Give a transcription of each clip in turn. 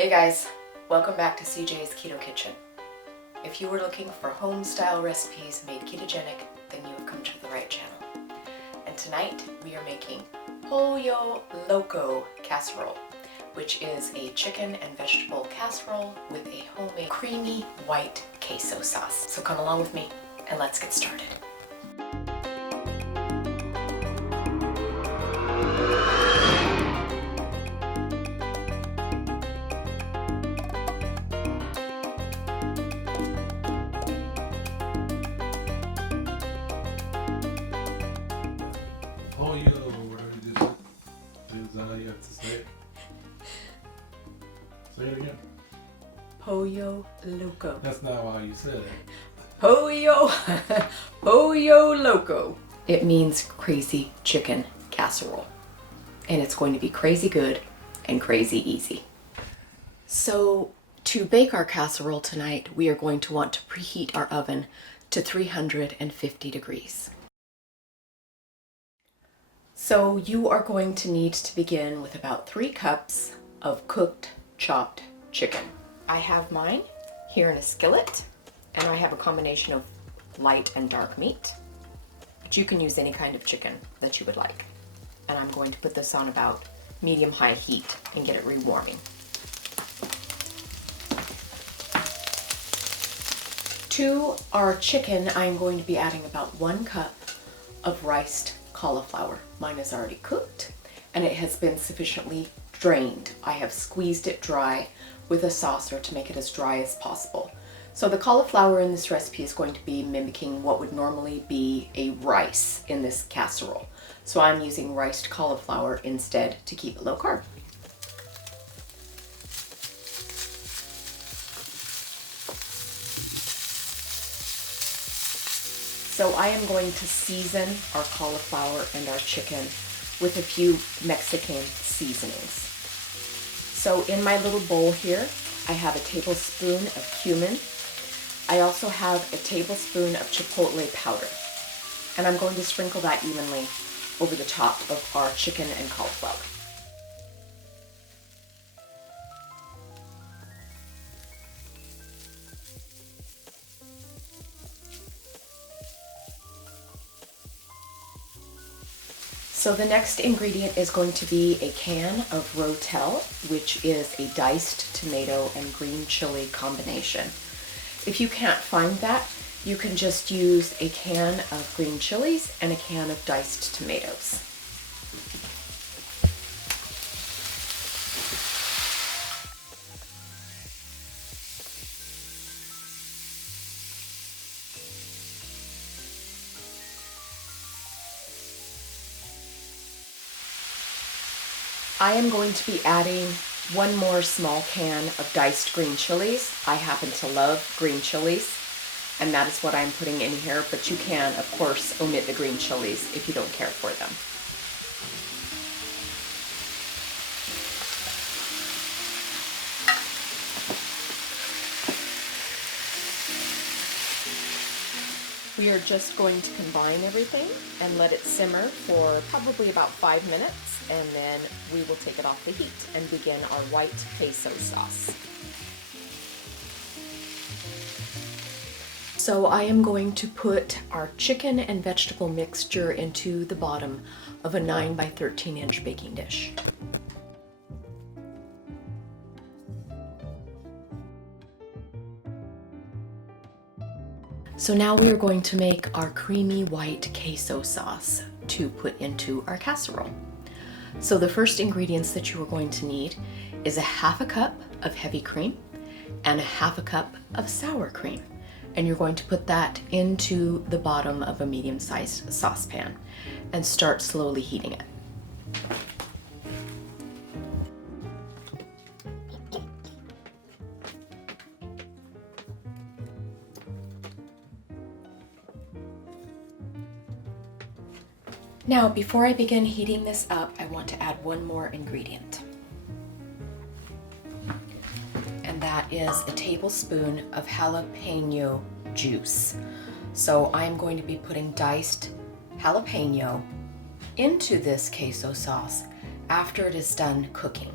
Hey guys, welcome back to CJ's Keto Kitchen. If you were looking for home-style recipes made ketogenic, then you have come to the right channel. And tonight we are making Pollo Loco Casserole, which is a chicken and vegetable casserole with a homemade creamy white queso sauce. So come along with me and let's get started. Say it again. Pollo Loco. That's not how you said it. Pollo Loco. It means crazy chicken casserole. And it's going to be crazy good and crazy easy. So to bake our casserole tonight, we are going to want to preheat our oven to 350 degrees. So you are going to need to begin with about 3 cups of cooked chopped chicken. I have mine here in a skillet, and I have a combination of light and dark meat, but you can use any kind of chicken that you would like. And I'm going to put this on about medium-high heat and get it rewarming. To our chicken, I'm going to be adding about 1 cup of riced cauliflower. Mine is already cooked and it has been sufficiently drained. I have squeezed it dry with a saucer to make it as dry as possible. So the cauliflower in this recipe is going to be mimicking what would normally be a rice in this casserole. So I'm using riced cauliflower instead to keep it low carb. So I am going to season our cauliflower and our chicken with a few Mexican seasonings. So in my little bowl here, I have a tablespoon of cumin. I also have a tablespoon of chipotle powder. And I'm going to sprinkle that evenly over the top of our chicken and cauliflower. So the next ingredient is going to be a can of Rotel, which is a diced tomato and green chili combination. If you can't find that, you can just use a can of green chilies and a can of diced tomatoes. I am going to be adding 1 more small can of diced green chilies. I happen to love green chilies, and that is what I'm putting in here, but you can, of course, omit the green chilies if you don't care for them. We are just going to combine everything and let it simmer for probably about 5 minutes, and then we will take it off the heat and begin our white queso sauce. So I am going to put our chicken and vegetable mixture into the bottom of a 9 by 13 inch baking dish. So now we are going to make our creamy white queso sauce to put into our casserole. So the first ingredients that you are going to need is a 1/2 cup of heavy cream and a 1/2 cup of sour cream. And you're going to put that into the bottom of a medium-sized saucepan and start slowly heating it. Now, before I begin heating this up, I want to add 1 more ingredient. And that is a tablespoon of jalapeno juice. So I'm going to be putting diced jalapeno into this queso sauce after it is done cooking.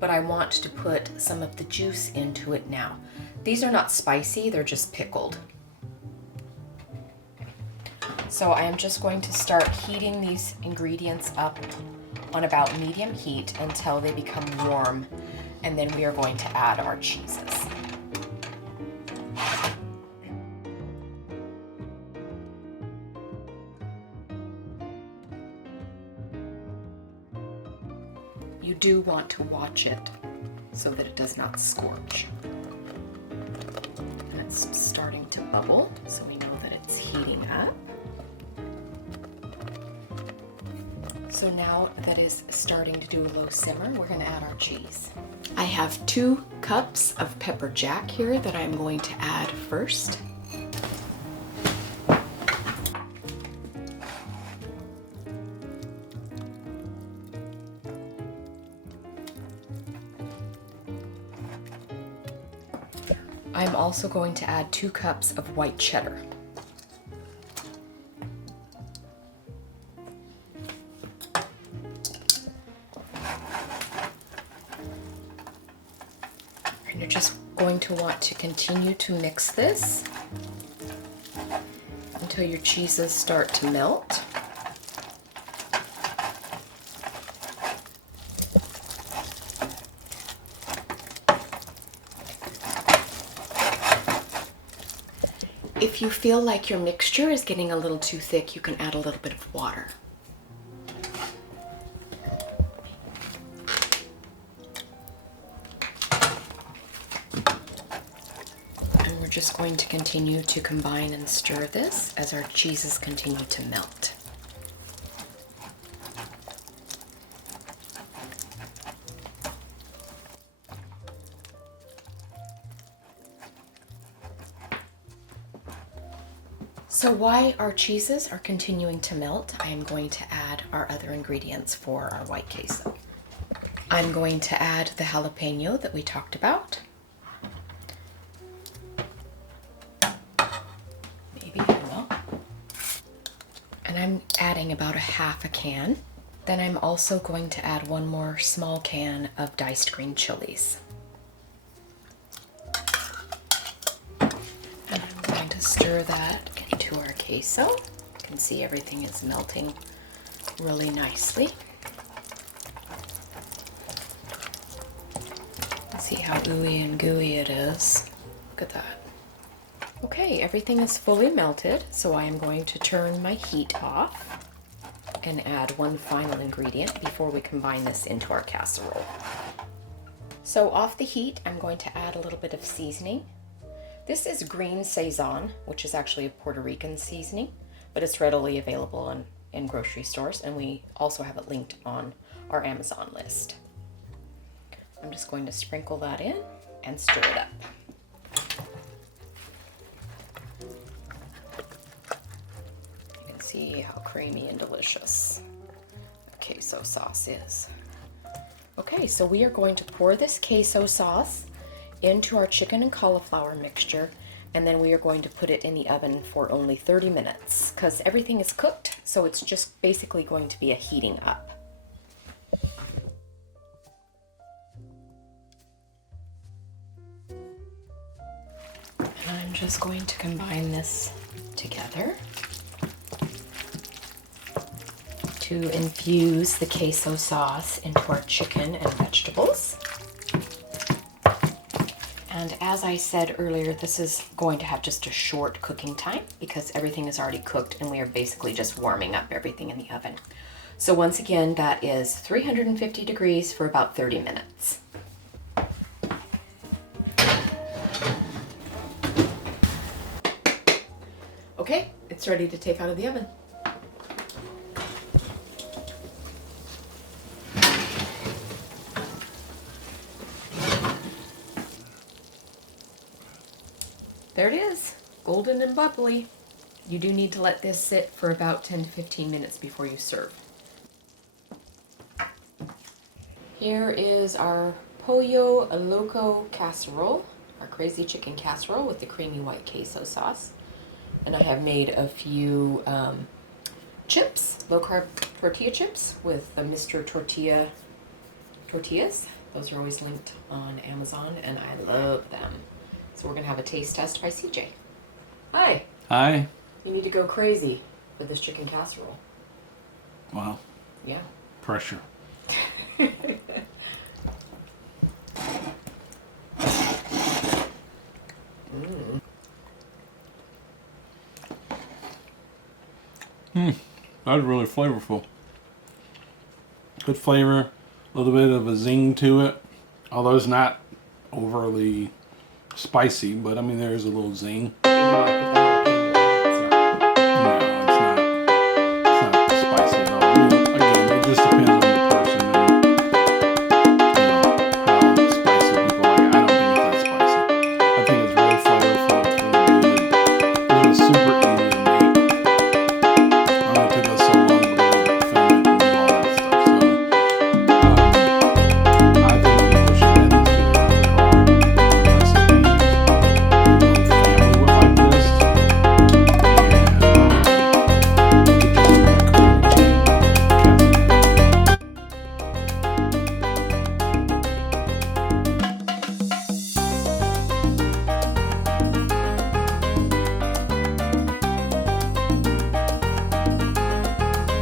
but I want to put some of the juice into it now. These are not spicy, they're just pickled. So I am just going to start heating these ingredients up on about medium heat until they become warm, and then we are going to add our cheeses. You do want to watch it so that it does not scorch. And it's starting to bubble, so we know that it's heating up. So now that is starting to do a low simmer, we're going to add our cheese. I have 2 cups of pepper jack here that I'm going to add first. I'm also going to add 2 cups of white cheddar. And you're just going to want to continue to mix this until your cheeses start to melt. If you feel like your mixture is getting a little too thick, you can add a little bit of water. And we're just going to continue to combine and stir this as our cheeses continue to melt. So while our cheeses are continuing to melt, I am going to add our other ingredients for our white queso. I'm going to add the jalapeno that we talked about. Maybe I will. And I'm adding about 1/2 can. Then I'm also going to add 1 more small can of diced green chilies. And I'm going to stir that into our queso. You can see everything is melting really nicely. See how ooey and gooey it is. Look at that. Okay, everything is fully melted, so I am going to turn my heat off and add 1 final ingredient before we combine this into our casserole. So off the heat, I'm going to add a little bit of seasoning. This is green Sazon, which is actually a Puerto Rican seasoning, but it's readily available in grocery stores, and we also have it linked on our Amazon list. I'm just going to sprinkle that in and stir it up. You can see how creamy and delicious the queso sauce is. Okay, so we are going to pour this queso sauce into our chicken and cauliflower mixture, and then we are going to put it in the oven for only 30 minutes because everything is cooked, so it's just basically going to be a heating up. And I'm just going to combine this together to infuse the queso sauce into our chicken and vegetables. And as I said earlier, this is going to have just a short cooking time because everything is already cooked and we are basically just warming up everything in the oven. So once again, that is 350 degrees for about 30 minutes. Okay, it's ready to take out of the oven. There it is, golden and bubbly. You do need to let this sit for about 10 to 15 minutes before you serve. Here is our Pollo Loco Casserole, our crazy chicken casserole with the creamy white queso sauce. And I have made a few chips, low-carb tortilla chips with the Mr. Tortillas. Those are always linked on Amazon, and I love them. So we're going to have a taste test by CJ. Hi. Hi. You need to go crazy with this chicken casserole. Wow. Yeah. Pressure. That was really flavorful. Good flavor, a little bit of a zing to it. Although it's not overly spicy, but I mean there's a little zing. Yeah,